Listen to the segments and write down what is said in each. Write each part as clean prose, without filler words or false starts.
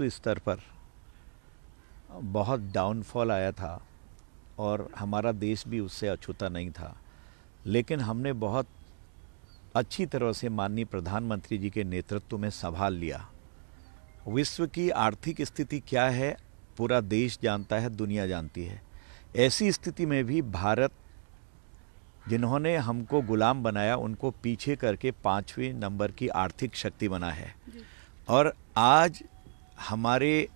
विश्व स्तर पर बहुत डाउनफॉल आया था और हमारा देश भी उससे अछूता नहीं था, लेकिन हमने बहुत अच्छी तरह से माननीय प्रधानमंत्री जी के नेतृत्व में संभाल लिया। विश्व की आर्थिक स्थिति क्या है पूरा देश जानता है, दुनिया जानती है। ऐसी स्थिति में भी भारत, जिन्होंने हमको गुलाम बनाया, उनको पीछे करके 5वें नंबर की आर्थिक शक्ति बना है। और आज हमारे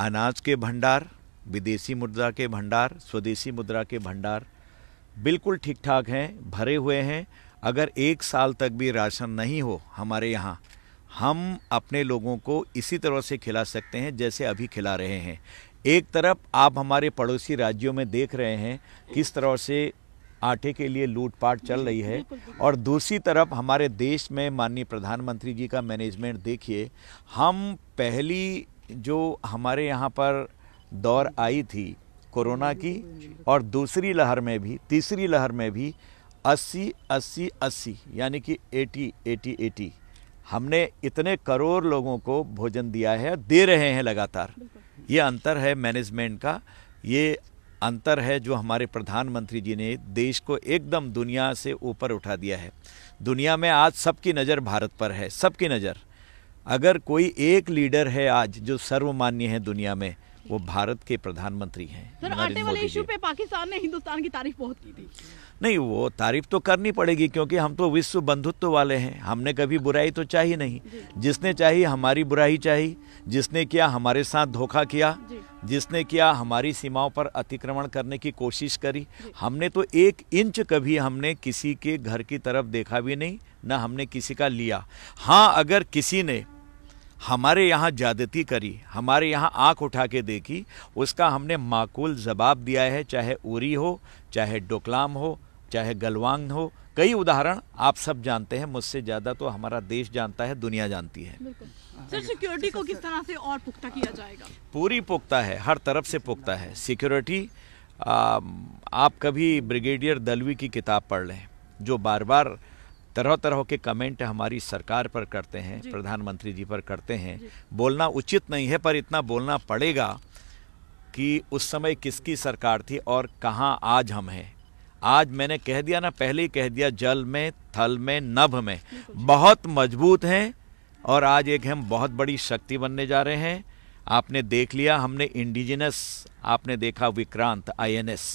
अनाज के भंडार, विदेशी मुद्रा के भंडार, स्वदेशी मुद्रा के भंडार बिल्कुल ठीक ठाक हैं, भरे हुए हैं। अगर 1 साल तक भी राशन नहीं हो हमारे यहाँ, हम अपने लोगों को इसी तरह से खिला सकते हैं जैसे अभी खिला रहे हैं। एक तरफ आप हमारे पड़ोसी राज्यों में देख रहे हैं किस तरह से आटे के लिए लूटपाट चल रही है, और दूसरी तरफ हमारे देश में माननीय प्रधानमंत्री जी का मैनेजमेंट देखिए। हम पहली जो हमारे यहाँ पर दौर आई थी कोरोना की, और दूसरी लहर में भी, तीसरी लहर में भी 80-80-80 यानी कि 80-80-80 हमने इतने करोड़ लोगों को भोजन दिया है, दे रहे हैं लगातार। ये अंतर है मैनेजमेंट का, ये अंतर है जो हमारे प्रधानमंत्री जी ने देश को एकदम दुनिया से ऊपर उठा दिया है। दुनिया में आज सबकी नज़र भारत पर है, सबकी नज़र। अगर कोई एक लीडर है आज जो सर्वमान्य है दुनिया में, वो भारत के प्रधानमंत्री हैं। सर, आटे वाले इशू पे पाकिस्तान ने हिंदुस्तान की तारीफ बहुत की थी। नहीं, वो तारीफ तो करनी पड़ेगी क्योंकि हम तो विश्व बंधुत्व वाले हैं। हमने कभी बुराई तो चाही नहीं। जिसने चाही हमारी बुराई चाही, जिसने किया हमारे साथ धोखा किया, जिसने किया हमारी सीमाओं पर अतिक्रमण करने की कोशिश करी, हमने तो 1 इंच कभी हमने किसी के घर की तरफ देखा भी नहीं, ना हमने किसी का लिया। हाँ, अगर किसी ने हमारे यहाँ ज्यादती करी, हमारे यहाँ आंख उठा के देखी, उसका हमने माकूल जवाब दिया है, चाहे उरी हो, चाहे डोकलाम हो, चाहे गलवान हो। कई उदाहरण आप सब जानते हैं, मुझसे ज़्यादा तो हमारा देश जानता है, दुनिया जानती है। सर, सिक्योरिटी को किस तरह से और पुख्ता किया जाएगा? पूरी पुख्ता है, हर तरफ से पुख्ता है सिक्योरिटी। आप कभी ब्रिगेडियर दलवी की किताब पढ़ लें, जो बार बार तरह तरह के कमेंट हमारी सरकार पर करते हैं, प्रधानमंत्री जी पर करते हैं। बोलना उचित नहीं है, पर इतना बोलना पड़ेगा कि उस समय किसकी सरकार थी और कहाँ आज हम हैं। आज मैंने कह दिया ना, पहले ही कह दिया, जल में, थल में, नभ में बहुत मजबूत हैं, और आज एक हम बहुत बड़ी शक्ति बनने जा रहे हैं। आपने देख लिया, हमने इंडिजिनस, आपने देखा विक्रांत INS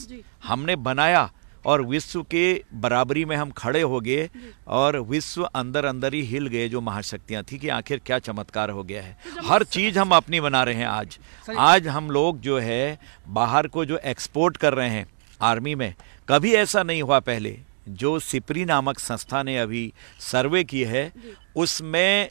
हमने बनाया, और विश्व के बराबरी में हम खड़े हो गए, और विश्व अंदर अंदर ही हिल गए जो महाशक्तियां थी कि आखिर क्या चमत्कार हो गया है। हर चीज हम अपनी बना रहे हैं। आज हम लोग जो है बाहर को जो एक्सपोर्ट कर रहे हैं आर्मी में, कभी ऐसा नहीं हुआ पहले। जो सिपरी नामक संस्था ने अभी सर्वे की है, उसमें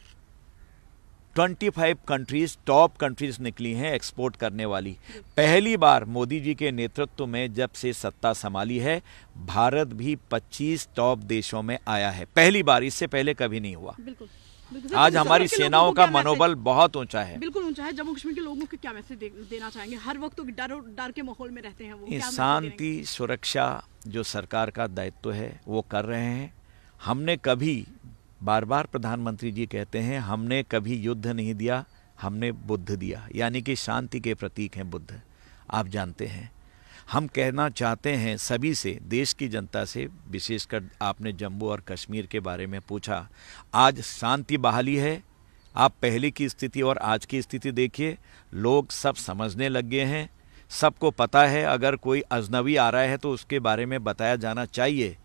25 कंट्रीज, टॉप कंट्रीज निकली हैं एक्सपोर्ट करने वाली। पहली बार मोदी जी के नेतृत्व में जब से सत्ता संभाली है, भारत भी 25 टॉप देशों में आया है, पहली बार। इससे पहले कभी नहीं हुआ। बिल्कुल। आज हमारी सेनाओं का मनोबल बहुत ऊंचा है। बिल्कुल ऊंचा है। जम्मू कश्मीर के लोगों को क्या मैसेज देना चाहेंगे? हर वक्त तो डर के माहौल में रहते हैं वो। शांति सुरक्षा जो सरकार का दायित्व है वो कर रहे हैं। हमने कभी, बार बार प्रधानमंत्री जी कहते हैं, हमने कभी युद्ध नहीं दिया, हमने बुद्ध दिया, यानी कि शांति के प्रतीक हैं बुद्ध। आप जानते हैं, हम कहना चाहते हैं सभी से, देश की जनता से, विशेषकर आपने जम्मू और कश्मीर के बारे में पूछा। आज शांति बहाली है। आप पहले की स्थिति और आज की स्थिति देखिए, लोग सब समझने लग गए हैं, सबको पता है अगर कोई अजनबी आ रहा है तो उसके बारे में बताया जाना चाहिए।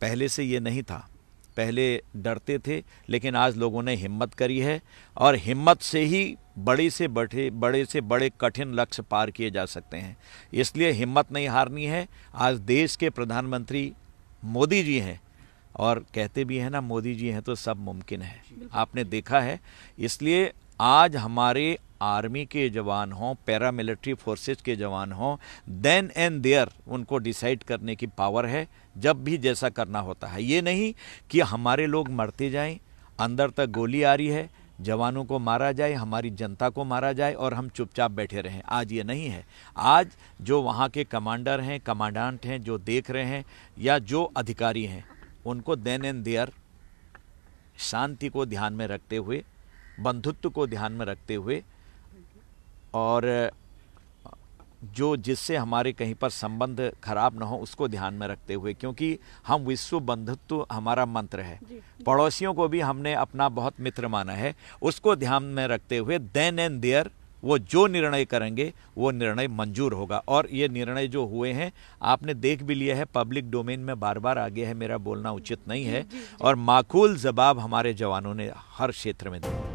पहले से ये नहीं था, पहले डरते थे, लेकिन आज लोगों ने हिम्मत करी है, और हिम्मत से ही बड़े से बड़े कठिन लक्ष्य पार किए जा सकते हैं। इसलिए हिम्मत नहीं हारनी है। आज देश के प्रधानमंत्री मोदी जी हैं, और कहते भी हैं ना, मोदी जी हैं तो सब मुमकिन है। आपने देखा है। इसलिए आज हमारे आर्मी के जवान हों, पैरामिलिट्री फोर्सेज के जवान हों, देन एंड देयर उनको डिसाइड करने की पावर है, जब भी जैसा करना होता है। ये नहीं कि हमारे लोग मरते जाएं, अंदर तक गोली आ रही है, जवानों को मारा जाए, हमारी जनता को मारा जाए और हम चुपचाप बैठे रहें। आज ये नहीं है। आज जो वहाँ के कमांडर हैं, कमांडेंट हैं, जो देख रहे हैं, या जो अधिकारी हैं, उनको देन एंड देयर शांति को ध्यान में रखते हुए, बंधुत्व को ध्यान में रखते हुए और जो जिससे हमारे कहीं पर संबंध खराब ना हो उसको ध्यान में रखते हुए, क्योंकि हम विश्व बंधुत्व हमारा मंत्र है, पड़ोसियों को भी हमने अपना बहुत मित्र माना है, उसको ध्यान में रखते हुए देन एंड देयर वो जो निर्णय करेंगे वो निर्णय मंजूर होगा। और ये निर्णय जो हुए हैं आपने देख भी लिया है, पब्लिक डोमेन में बार बार आ गया है, मेरा बोलना उचित नहीं है, और माकूल जवाब हमारे जवानों ने हर क्षेत्र में दिया।